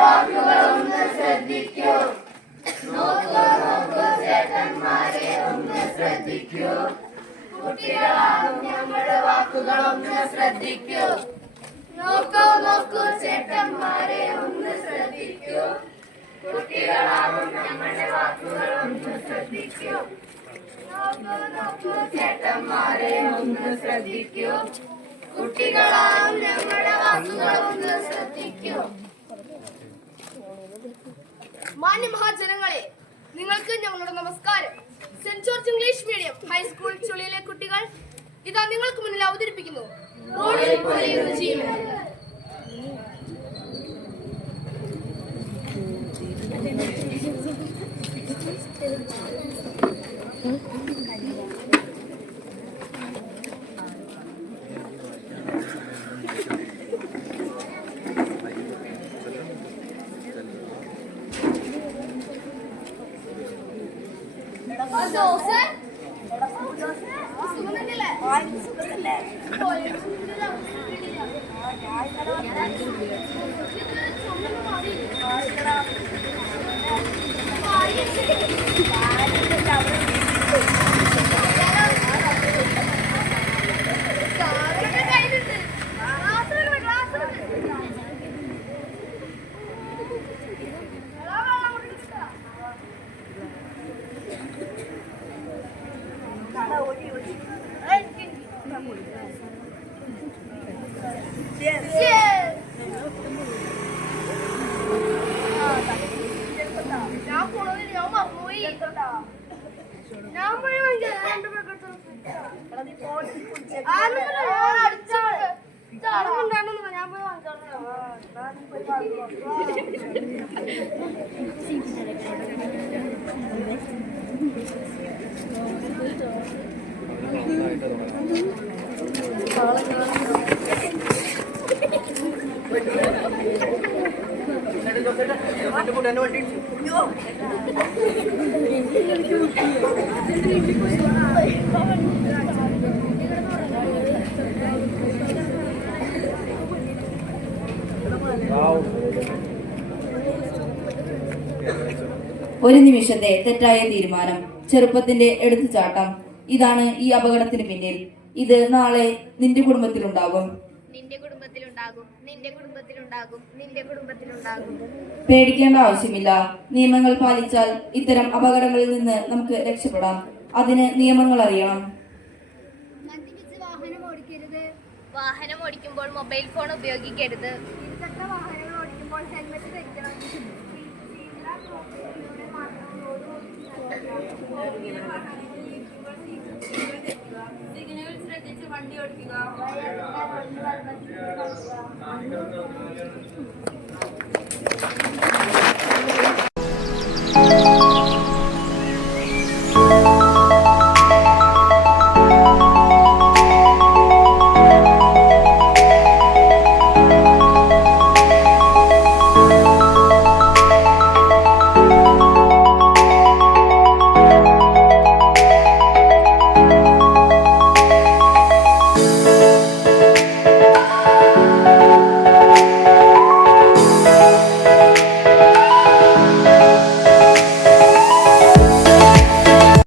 വാക്കുകളൊന്ന് ശ്രദ്ധിക്കൂ. നോക്കൂ നോക്കൂ ചേട്ടന്മാരെ ഒന്ന് ശ്രദ്ധിക്കൂ. കുട്ടികളാകും ഞങ്ങളുടെ വാക്കുകളൊന്ന് ശ്രദ്ധിക്കൂ. നോക്കൂ നോക്കൂ ചേട്ടന്മാരെ ഒന്ന് ശ്രദ്ധിക്കൂ. കുട്ടികളാകും ഞങ്ങളുടെ വാക്കുകളൊന്ന് ശ്രദ്ധിക്കൂ. നോക്കൂ നോക്കൂ ചേട്ടന്മാരെ ഒന്ന് ശ്രദ്ധിക്കൂ. കുട്ടികളാകും ഞങ്ങളുടെ വാക്കുകളൊന്ന് ശ്രദ്ധിക്കൂ. മാന്യ മഹാജനങ്ങളെ, നിങ്ങൾക്ക് ഞങ്ങളുടെ നമസ്കാരം. Saint George English medium high school ചുള്ളിയിലെ കുട്ടികൾ ഇതാ നിങ്ങൾക്ക് മുന്നിൽ അവതരിപ്പിക്കുന്നു റോഡിൽ പൊലിയുന്ന ജീവൻ. ഒരു നിമിഷത്തെ തെറ്റായ തീരുമാനം, ചെറുപ്പത്തിന്റെ എടുത്തുചാട്ടം, ഇതാണ് ഈ അപകടത്തിന് പിന്നിൽ. ഇത് നാളെ നിന്റെ കുടുംബത്തിലുണ്ടാകും. നിന്റെ കുടുംബത്തിലുണ്ടാകും, നിന്റെ കുടുംബത്തിലുണ്ടാകും, നിന്റെ കുടുംബത്തിലുണ്ടാകും. പേടിക്കേണ്ട ആവശ്യമില്ല. നിയമങ്ങൾ പാലിച്ചാൽ ഇത്തരം അപകടങ്ങളിൽ നിന്ന് നമുക്ക് രക്ഷപ്പെടാം. അതിന് നിയമങ്ങൾ അറിയണം. മദ്യപിച്ച് വാഹനം ഓടിക്കരുത്. വാഹനം ഓടിക്കുമ്പോൾ മൊബൈൽ ഫോൺ ഉപയോഗിക്കരുത്. ഇരുചക്ര വാഹനങ്ങൾ ഓടിക്കുമ്പോൾ ഹെൽമെറ്റ് ധരിക്കണം. സിഗ്നലുകൾ ശ്രദ്ധിച്ച് വണ്ടി ഓടിക്കുക.